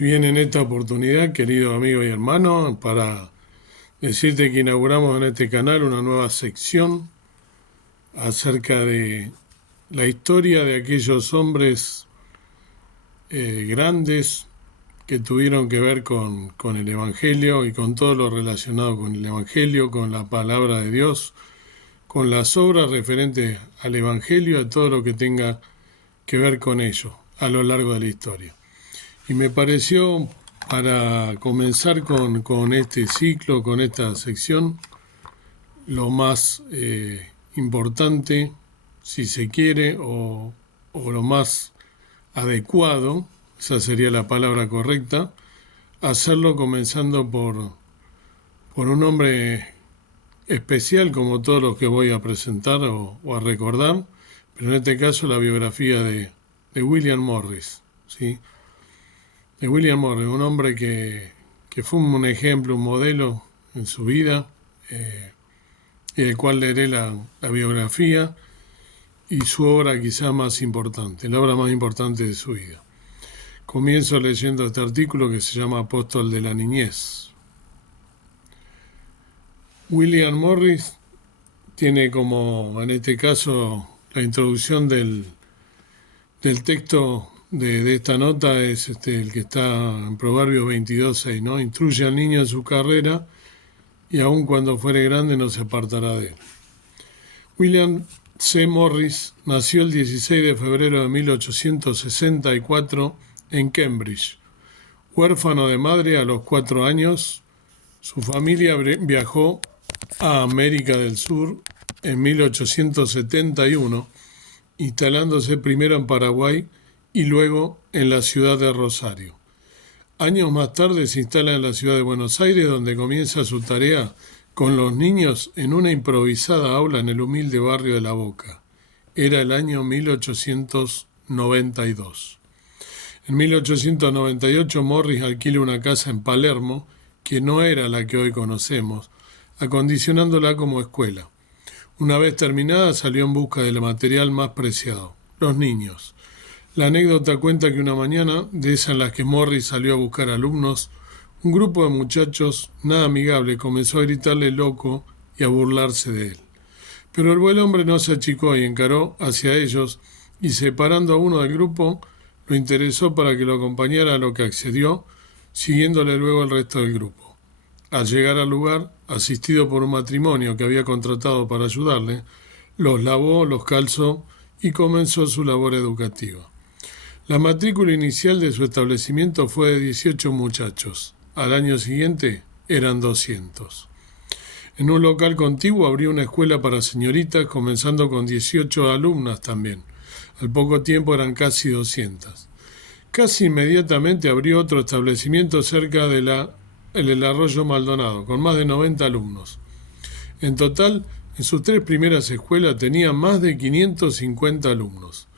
Y bien, en esta oportunidad, querido amigo y hermano, para decirte que inauguramos en este canal una nueva sección acerca de la historia de aquellos hombres grandes que tuvieron que ver con el Evangelio y con todo lo relacionado con el Evangelio, con la palabra de Dios, con las obras referentes al Evangelio, a todo lo que tenga que ver con ello a lo largo de la historia. Y me pareció, para comenzar con este ciclo, con esta sección, lo más importante, si se quiere, o lo más adecuado, esa sería la palabra correcta, hacerlo comenzando por un hombre especial como todos los que voy a presentar o a recordar, pero en este caso la biografía de William Morris, ¿sí? De William Morris, un hombre que fue un ejemplo, un modelo en su vida, y del cual leeré la biografía y su obra quizá más importante, la obra más importante de su vida. Comienzo leyendo este artículo que se llama Apóstol de la Niñez. William Morris tiene como, en este caso, la introducción del texto de esta nota es el que está en Proverbios 22:6, ¿no? Instruye al niño en su carrera y aun cuando fuere grande no se apartará de él. William C. Morris nació el 16 de febrero de 1864 en Cambridge. Huérfano de madre a los 4 años, su familia viajó a América del Sur en 1871, instalándose primero en Paraguay y luego en la ciudad de Rosario. Años más tarde se instala en la ciudad de Buenos Aires, donde comienza su tarea con los niños en una improvisada aula en el humilde barrio de La Boca. Era el año 1892. En 1898 Morris alquila una casa en Palermo, que no era la que hoy conocemos, acondicionándola como escuela. Una vez terminada salió en busca del material más preciado, los niños. La anécdota cuenta que una mañana, de esas en las que Morris salió a buscar alumnos, un grupo de muchachos, nada amigable, comenzó a gritarle loco y a burlarse de él. Pero el buen hombre no se achicó y encaró hacia ellos y, separando a uno del grupo, lo interesó para que lo acompañara, a lo que accedió, siguiéndole luego el resto del grupo. Al llegar al lugar, asistido por un matrimonio que había contratado para ayudarle, los lavó, los calzó y comenzó su labor educativa. La matrícula inicial de su establecimiento fue de 18 muchachos. Al año siguiente eran 200. En un local contiguo abrió una escuela para señoritas, comenzando con 18 alumnas también. Al poco tiempo eran casi 200. Casi inmediatamente abrió otro establecimiento cerca del Arroyo Maldonado, con más de 90 alumnos. En total, en sus 3 primeras escuelas tenía más de 550 alumnos.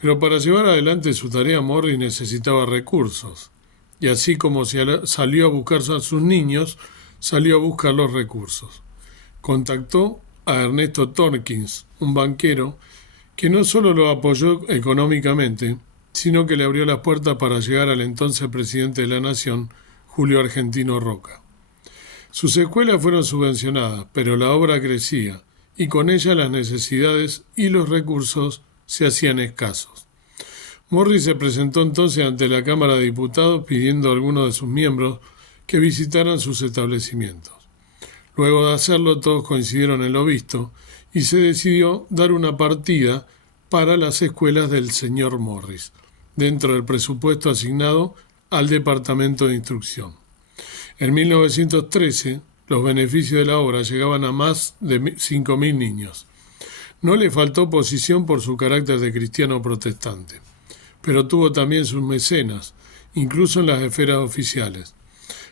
Pero para llevar adelante su tarea, Morris necesitaba recursos. Y así como salió a buscar a sus niños, salió a buscar los recursos. Contactó a Ernesto Torkins, un banquero, que no solo lo apoyó económicamente, sino que le abrió las puertas para llegar al entonces presidente de la Nación, Julio Argentino Roca. Sus escuelas fueron subvencionadas, pero la obra crecía, y con ella las necesidades y los recursos se hacían escasos. Morris se presentó entonces ante la Cámara de Diputados pidiendo a algunos de sus miembros que visitaran sus establecimientos. Luego de hacerlo, todos coincidieron en lo visto y se decidió dar una partida para las escuelas del señor Morris, dentro del presupuesto asignado al Departamento de Instrucción. En 1913, los beneficios de la obra llegaban a más de 5.000 niños. No le faltó oposición por su carácter de cristiano protestante, pero tuvo también sus mecenas, incluso en las esferas oficiales.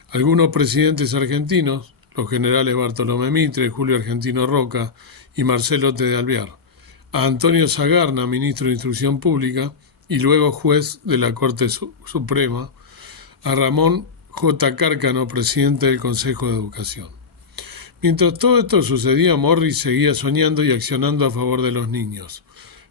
Algunos presidentes argentinos, los generales Bartolomé Mitre, Julio Argentino Roca y Marcelo T. de Alvear, a Antonio Sagarna, ministro de Instrucción Pública y luego juez de la Corte Suprema, a Ramón J. Cárcano, presidente del Consejo de Educación. Mientras todo esto sucedía, Morris seguía soñando y accionando a favor de los niños.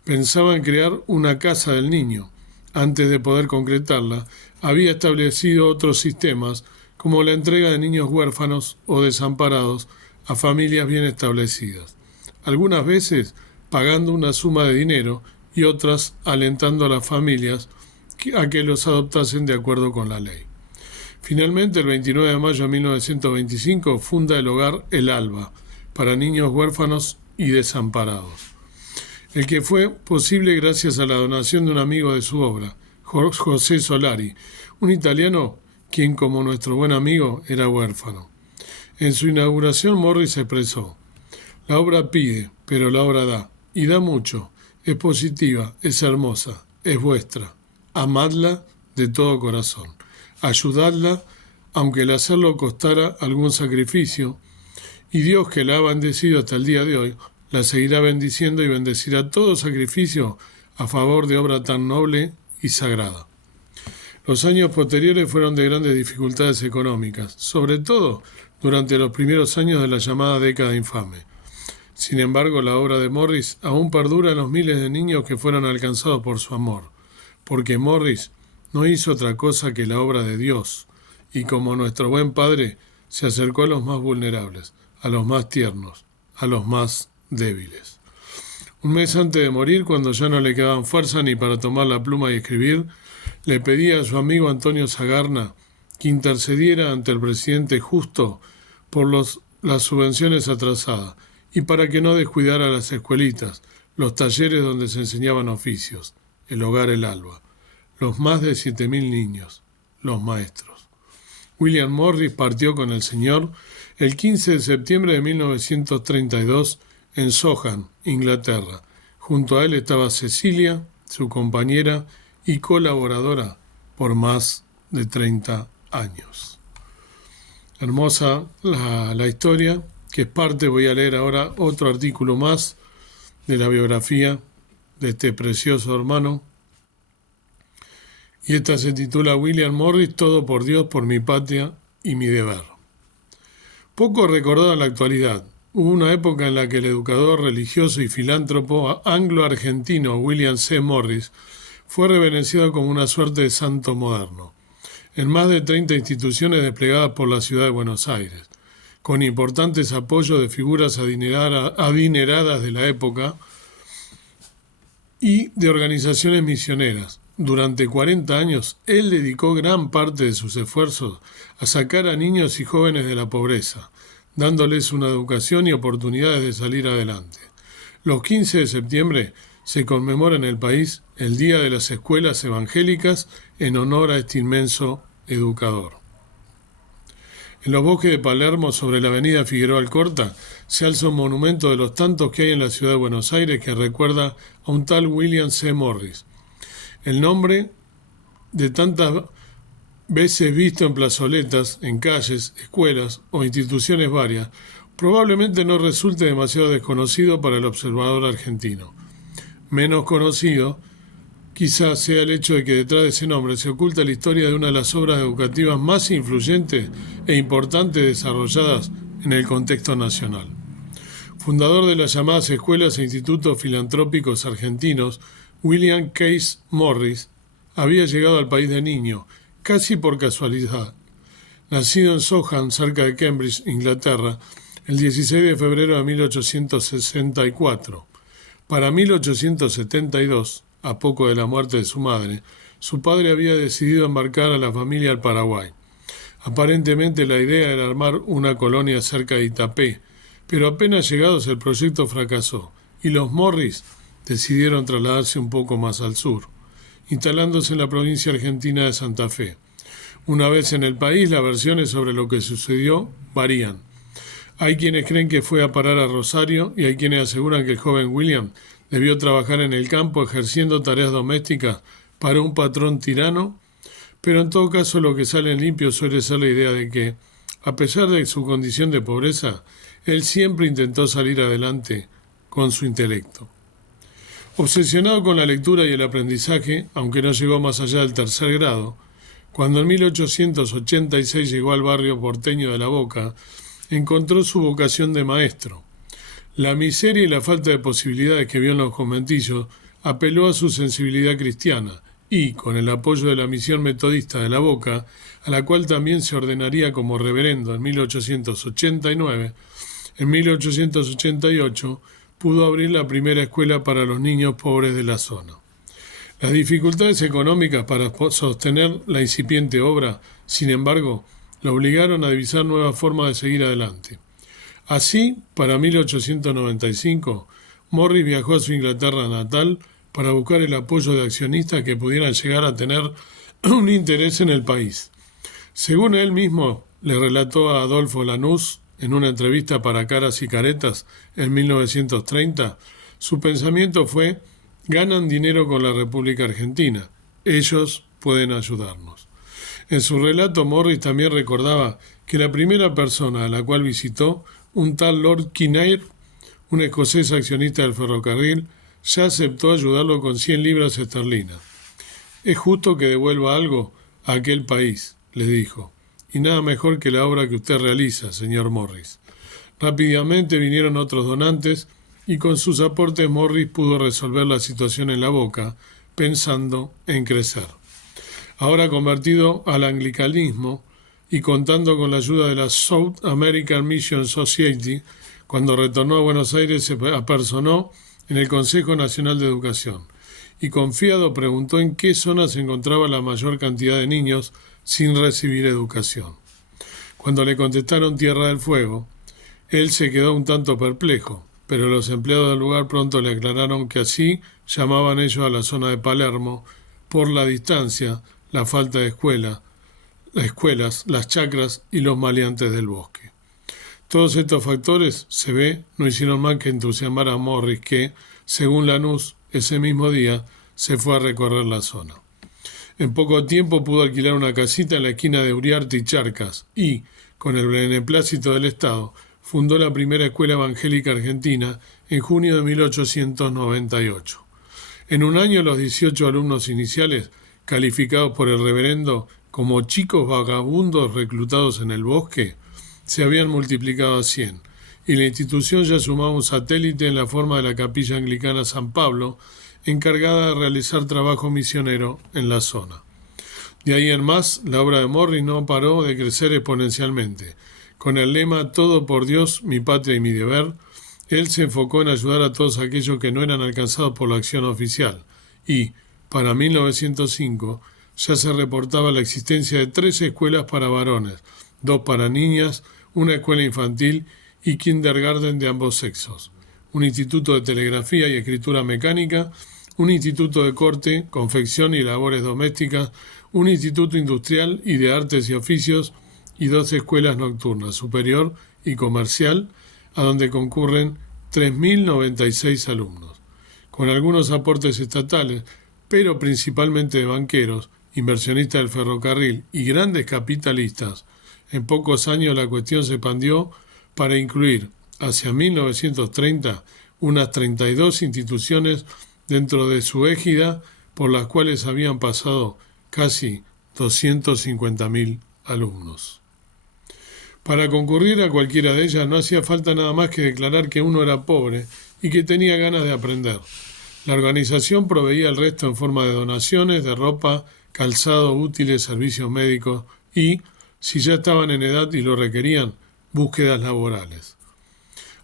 Pensaba en crear una casa del niño. Antes de poder concretarla, había establecido otros sistemas, como la entrega de niños huérfanos o desamparados a familias bien establecidas, algunas veces pagando una suma de dinero y otras alentando a las familias a que los adoptasen de acuerdo con la ley. Finalmente, el 29 de mayo de 1925, funda el hogar El Alba, para niños huérfanos y desamparados, el que fue posible gracias a la donación de un amigo de su obra, José Solari, un italiano quien, como nuestro buen amigo, era huérfano. En su inauguración, Morris expresó: la obra pide, pero la obra da, y da mucho. Es positiva, es hermosa, es vuestra. Amadla de todo corazón. Ayudadla, aunque el hacerlo costara algún sacrificio, y Dios, que la ha bendecido hasta el día de hoy, la seguirá bendiciendo y bendecirá todo sacrificio a favor de obra tan noble y sagrada. Los años posteriores fueron de grandes dificultades económicas, sobre todo durante los primeros años de la llamada década infame. Sin embargo, la obra de Morris aún perdura en los miles de niños que fueron alcanzados por su amor, porque Morris no hizo otra cosa que la obra de Dios, y como nuestro buen Padre, se acercó a los más vulnerables, a los más tiernos, a los más débiles. Un mes antes de morir, cuando ya no le quedaban fuerzas ni para tomar la pluma y escribir, le pedía a su amigo Antonio Sagarna que intercediera ante el presidente Justo por las subvenciones atrasadas y para que no descuidara las escuelitas, los talleres donde se enseñaban oficios, el hogar El Alba, los más de 7.000 niños, los maestros. William Morris partió con el Señor el 15 de septiembre de 1932 en Soham, Inglaterra. Junto a él estaba Cecilia, su compañera y colaboradora por más de 30 años. Hermosa la historia, que es parte, voy a leer ahora otro artículo más de la biografía de este precioso hermano. Y esta se titula William Morris, todo por Dios, por mi patria y mi deber. Poco recordado en la actualidad, hubo una época en la que el educador religioso y filántropo anglo-argentino William C. Morris fue reverenciado como una suerte de santo moderno, en más de 30 instituciones desplegadas por la ciudad de Buenos Aires, con importantes apoyos de figuras adineradas de la época y de organizaciones misioneras. Durante 40 años, él dedicó gran parte de sus esfuerzos a sacar a niños y jóvenes de la pobreza, dándoles una educación y oportunidades de salir adelante. Los 15 de septiembre se conmemora en el país el Día de las Escuelas Evangélicas en honor a este inmenso educador. En los bosques de Palermo, sobre la avenida Figueroa Alcorta, se alza un monumento de los tantos que hay en la ciudad de Buenos Aires que recuerda a un tal William C. Morris. El nombre, de tantas veces visto en plazoletas, en calles, escuelas o instituciones varias, probablemente no resulte demasiado desconocido para el observador argentino. Menos conocido quizás sea el hecho de que detrás de ese nombre se oculta la historia de una de las obras educativas más influyentes e importantes desarrolladas en el contexto nacional. Fundador de las llamadas escuelas e institutos filantrópicos argentinos, William Case Morris había llegado al país de niño, casi por casualidad. Nacido en Soham, cerca de Cambridge, Inglaterra, el 16 de febrero de 1864. Para 1872, a poco de la muerte de su madre, su padre había decidido embarcar a la familia al Paraguay. Aparentemente la idea era armar una colonia cerca de Itapé, pero apenas llegados el proyecto fracasó y los Morris decidieron trasladarse un poco más al sur, instalándose en la provincia argentina de Santa Fe. Una vez en el país, las versiones sobre lo que sucedió varían. Hay quienes creen que fue a parar a Rosario y hay quienes aseguran que el joven William debió trabajar en el campo ejerciendo tareas domésticas para un patrón tirano, pero en todo caso lo que sale en limpio suele ser la idea de que, a pesar de su condición de pobreza, él siempre intentó salir adelante con su intelecto. Obsesionado con la lectura y el aprendizaje, aunque no llegó más allá del tercer grado, cuando en 1886 llegó al barrio porteño de La Boca, encontró su vocación de maestro. La miseria y la falta de posibilidades que vio en los conventillos apeló a su sensibilidad cristiana y, con el apoyo de la misión metodista de La Boca, a la cual también se ordenaría como reverendo en 1889, en 1888 pudo abrir la primera escuela para los niños pobres de la zona. Las dificultades económicas para sostener la incipiente obra, sin embargo, lo obligaron a divisar nuevas formas de seguir adelante. Así, para 1895, Morris viajó a su Inglaterra natal para buscar el apoyo de accionistas que pudieran llegar a tener un interés en el país. Según él mismo le relató a Adolfo Lanús en una entrevista para Caras y Caretas en 1930, su pensamiento fue: ganan dinero con la República Argentina, ellos pueden ayudarnos. En su relato, Morris también recordaba que la primera persona a la cual visitó, un tal Lord Kinnaird, un escocés accionista del ferrocarril, ya aceptó ayudarlo con 100 libras esterlinas. Es justo que devuelva algo a aquel país, le dijo, y nada mejor que la obra que usted realiza, señor Morris. Rápidamente vinieron otros donantes y con sus aportes Morris pudo resolver la situación en La Boca, pensando en crecer. Ahora convertido al anglicanismo y contando con la ayuda de la South American Mission Society, cuando retornó a Buenos Aires se apersonó en el Consejo Nacional de Educación y confiado preguntó en qué zona se encontraba la mayor cantidad de niños sin recibir educación. Cuando le contestaron Tierra del Fuego, él se quedó un tanto perplejo, pero los empleados del lugar pronto le aclararon que así llamaban ellos a la zona de Palermo por la distancia, la falta de escuelas, las chacras y los maleantes del bosque. Todos estos factores, se ve, no hicieron más que entusiasmar a Morris que, según Lanús, ese mismo día se fue a recorrer la zona. En poco tiempo pudo alquilar una casita en la esquina de Uriarte y Charcas y, con el beneplácito del Estado, fundó la primera escuela evangélica argentina en junio de 1898. En un año, los 18 alumnos iniciales, calificados por el reverendo como chicos vagabundos reclutados en el bosque, se habían multiplicado a 100, y la institución ya sumaba un satélite en la forma de la Capilla Anglicana San Pablo, encargada de realizar trabajo misionero en la zona. De ahí en más, la obra de Morris no paró de crecer exponencialmente. Con el lema «Todo por Dios, mi patria y mi deber», él se enfocó en ayudar a todos aquellos que no eran alcanzados por la acción oficial, y, para 1905, ya se reportaba la existencia de 3 escuelas para varones, 2 para niñas, una escuela infantil y kindergarten de ambos sexos, un instituto de telegrafía y escritura mecánica, un instituto de corte, confección y labores domésticas, un instituto industrial y de artes y oficios y 2 escuelas nocturnas, superior y comercial, a donde concurren 3.096 alumnos. Con algunos aportes estatales, pero principalmente de banqueros, inversionistas del ferrocarril y grandes capitalistas, en pocos años la cuestión se expandió para incluir, hacia 1930, unas 32 instituciones dentro de su égida, por las cuales habían pasado casi 250.000 alumnos. Para concurrir a cualquiera de ellas no hacía falta nada más que declarar que uno era pobre y que tenía ganas de aprender. La organización proveía el resto en forma de donaciones, de ropa, calzado, útiles, servicios médicos y, si ya estaban en edad y lo requerían, búsquedas laborales.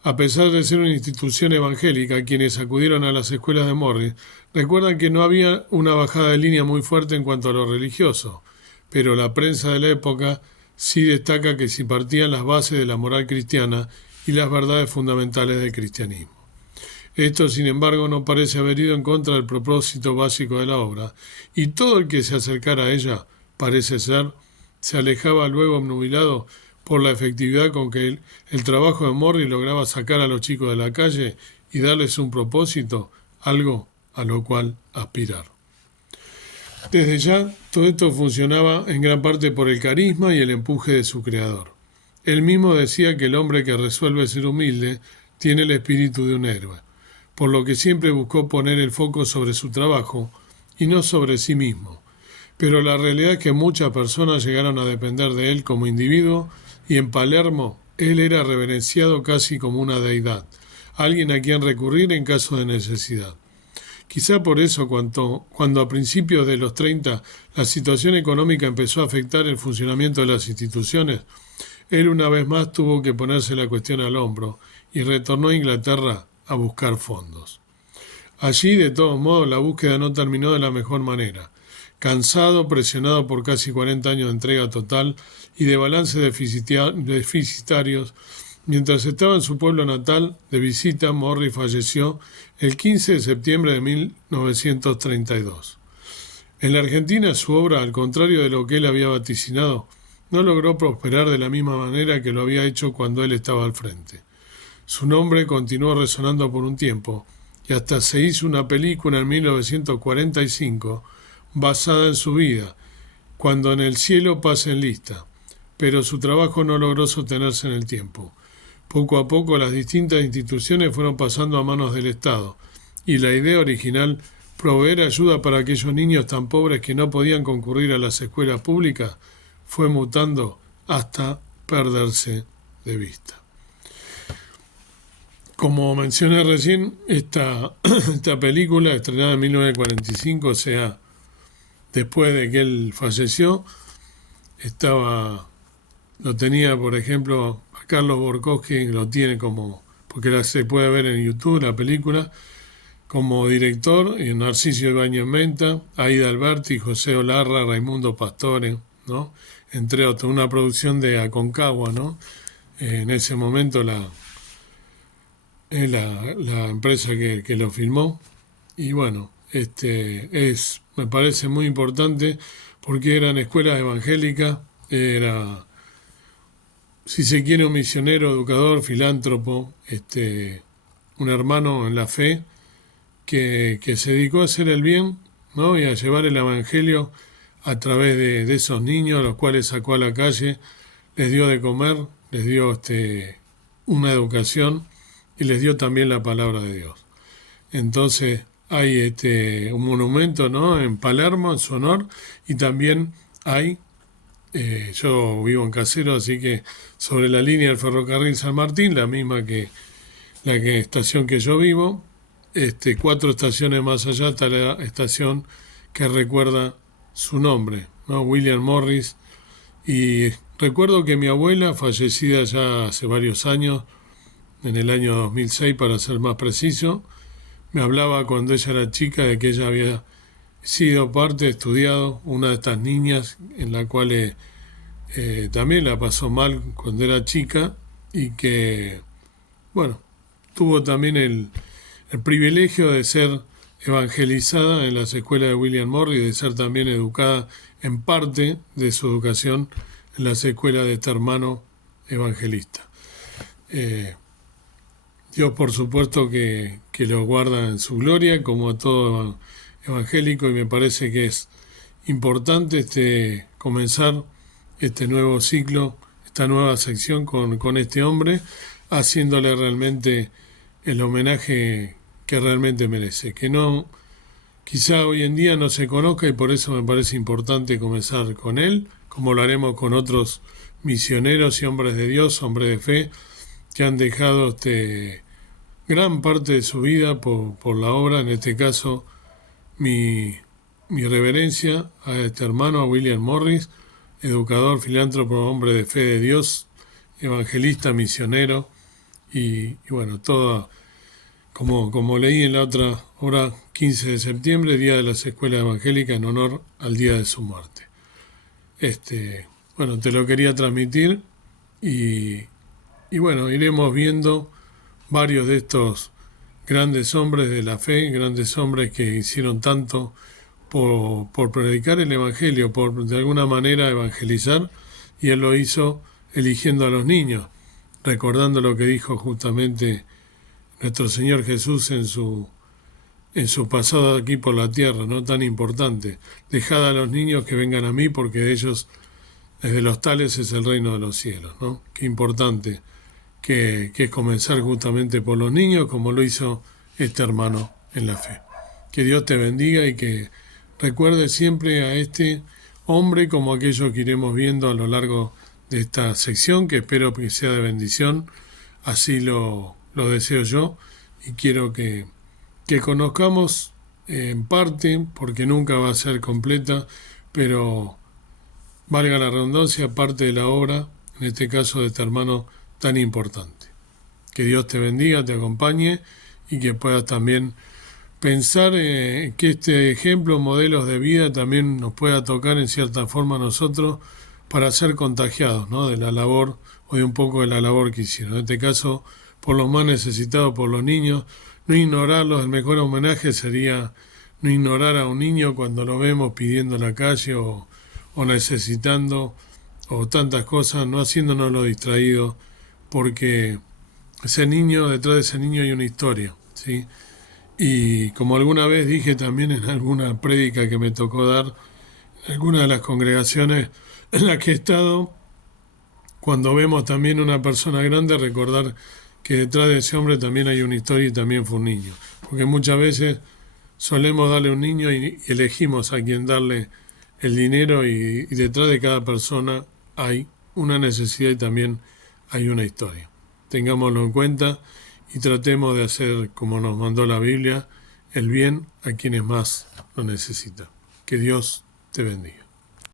A pesar de ser una institución evangélica, quienes acudieron a las escuelas de Morris recuerdan que no había una bajada de línea muy fuerte en cuanto a lo religioso, pero la prensa de la época sí destaca que se partían las bases de la moral cristiana y las verdades fundamentales del cristianismo. Esto, sin embargo, no parece haber ido en contra del propósito básico de la obra, y todo el que se acercara a ella, parece ser, se alejaba luego obnubilado por la efectividad con que el trabajo de Morris lograba sacar a los chicos de la calle y darles un propósito, algo a lo cual aspirar. Desde ya, todo esto funcionaba en gran parte por el carisma y el empuje de su creador. Él mismo decía que el hombre que resuelve ser humilde tiene el espíritu de un héroe, por lo que siempre buscó poner el foco sobre su trabajo y no sobre sí mismo. Pero la realidad es que muchas personas llegaron a depender de él como individuo y en Palermo él era reverenciado casi como una deidad, alguien a quien recurrir en caso de necesidad. Quizá por eso cuando a principios de los 30 la situación económica empezó a afectar el funcionamiento de las instituciones, él una vez más tuvo que ponerse la cuestión al hombro y retornó a Inglaterra a buscar fondos. Allí, de todos modos, la búsqueda no terminó de la mejor manera. Cansado, presionado por casi 40 años de entrega total y de balances deficitarios, mientras estaba en su pueblo natal de visita, Morris falleció el 15 de septiembre de 1932. En la Argentina, su obra, al contrario de lo que él había vaticinado, no logró prosperar de la misma manera que lo había hecho cuando él estaba al frente. Su nombre continuó resonando por un tiempo, y hasta se hizo una película en 1945 basada en su vida, Cuando en el cielo pasen lista, pero su trabajo no logró sostenerse en el tiempo. Poco a poco las distintas instituciones fueron pasando a manos del Estado, y la idea original, proveer ayuda para aquellos niños tan pobres que no podían concurrir a las escuelas públicas, fue mutando hasta perderse de vista. Como mencioné recién, esta película, estrenada en 1945, o sea, después de que él falleció, lo tenía, por ejemplo, a Carlos Borkowski, lo tiene porque se puede ver en YouTube la película, como director, y Narciso Ibáñez Menta, Aida Alberti, José Olarra, Raimundo Pastore, ¿no? Entre otros, una producción de Aconcagua, ¿no? En ese momento la empresa que lo filmó. Y bueno, me parece muy importante porque eran escuelas evangélicas, era, si se quiere, un misionero, educador, filántropo, un hermano en la fe que se dedicó a hacer el bien, ¿no? Y a llevar el evangelio a través de esos niños, a los cuales sacó a la calle, les dio de comer, les dio una educación y les dio también la palabra de Dios. Entonces hay un monumento, ¿no?, en Palermo en su honor, y también hay, yo vivo en Casero, así que sobre la línea del ferrocarril San Martín, la misma que estación que yo vivo, 4 estaciones más allá está la estación que recuerda su nombre, ¿no?, William Morris. Y recuerdo que mi abuela, fallecida ya hace varios años, en el año 2006 para ser más preciso, me hablaba cuando ella era chica de que ella había sido estudiado, una de estas niñas en la cual también la pasó mal cuando era chica y que, bueno, tuvo también el privilegio de ser evangelizada en las escuelas de William Morris, de ser también educada en parte de su educación en las escuelas de este hermano evangelista. Dios, por supuesto, que lo guarda en su gloria, como a todo evangélico, y me parece que es importante comenzar este nuevo ciclo, esta nueva sección con este hombre, haciéndole realmente el homenaje que realmente merece, que no, quizá hoy en día no se conozca, y por eso me parece importante comenzar con él, como lo haremos con otros misioneros y hombres de Dios, hombres de fe, que han dejado gran parte de su vida por la obra. En este caso, mi reverencia a este hermano, a William Morris, educador, filántropo, hombre de fe de Dios, evangelista, misionero, y bueno, todo, como leí en la otra hora, 15 de septiembre, Día de las Escuelas Evangélicas, en honor al día de su muerte. Bueno, te lo quería transmitir, y bueno, iremos viendo varios de estos grandes hombres de la fe, grandes hombres que hicieron tanto por predicar el Evangelio, por de alguna manera evangelizar, y él lo hizo eligiendo a los niños, recordando lo que dijo justamente nuestro Señor Jesús en su pasado aquí por la tierra, no tan importante: dejad a los niños que vengan a mí, porque de ellos, desde los tales, es el reino de los cielos, ¿no? Qué importante que es comenzar justamente por los niños, como lo hizo este hermano en la fe. Que Dios te bendiga y que recuerde siempre a este hombre como aquello que iremos viendo a lo largo de esta sección, que espero que sea de bendición. Así lo deseo yo, y quiero que conozcamos en parte, porque nunca va a ser completa, pero valga la redundancia, parte de la obra, en este caso de este hermano tan importante. Que Dios te bendiga, te acompañe y que puedas también pensar que este ejemplo, modelos de vida, también nos pueda tocar en cierta forma a nosotros para ser contagiados, ¿no? De la labor o de un poco de la labor que hicieron. En este caso, por los más necesitados, por los niños, no ignorarlos. El mejor homenaje sería no ignorar a un niño cuando lo vemos pidiendo en la calle o necesitando o tantas cosas, no haciéndonos lo distraídos, porque ese niño, detrás de ese niño hay una historia, ¿sí? Y como alguna vez dije también en alguna prédica que me tocó dar, en alguna de las congregaciones en las que he estado, cuando vemos también una persona grande, recordar que detrás de ese hombre también hay una historia y también fue un niño. Porque muchas veces solemos darle a un niño y elegimos a quién darle el dinero y detrás de cada persona hay una necesidad y también hay una historia. Tengámoslo en cuenta y tratemos de hacer como nos mandó la Biblia, el bien a quienes más lo necesitan. Que Dios te bendiga.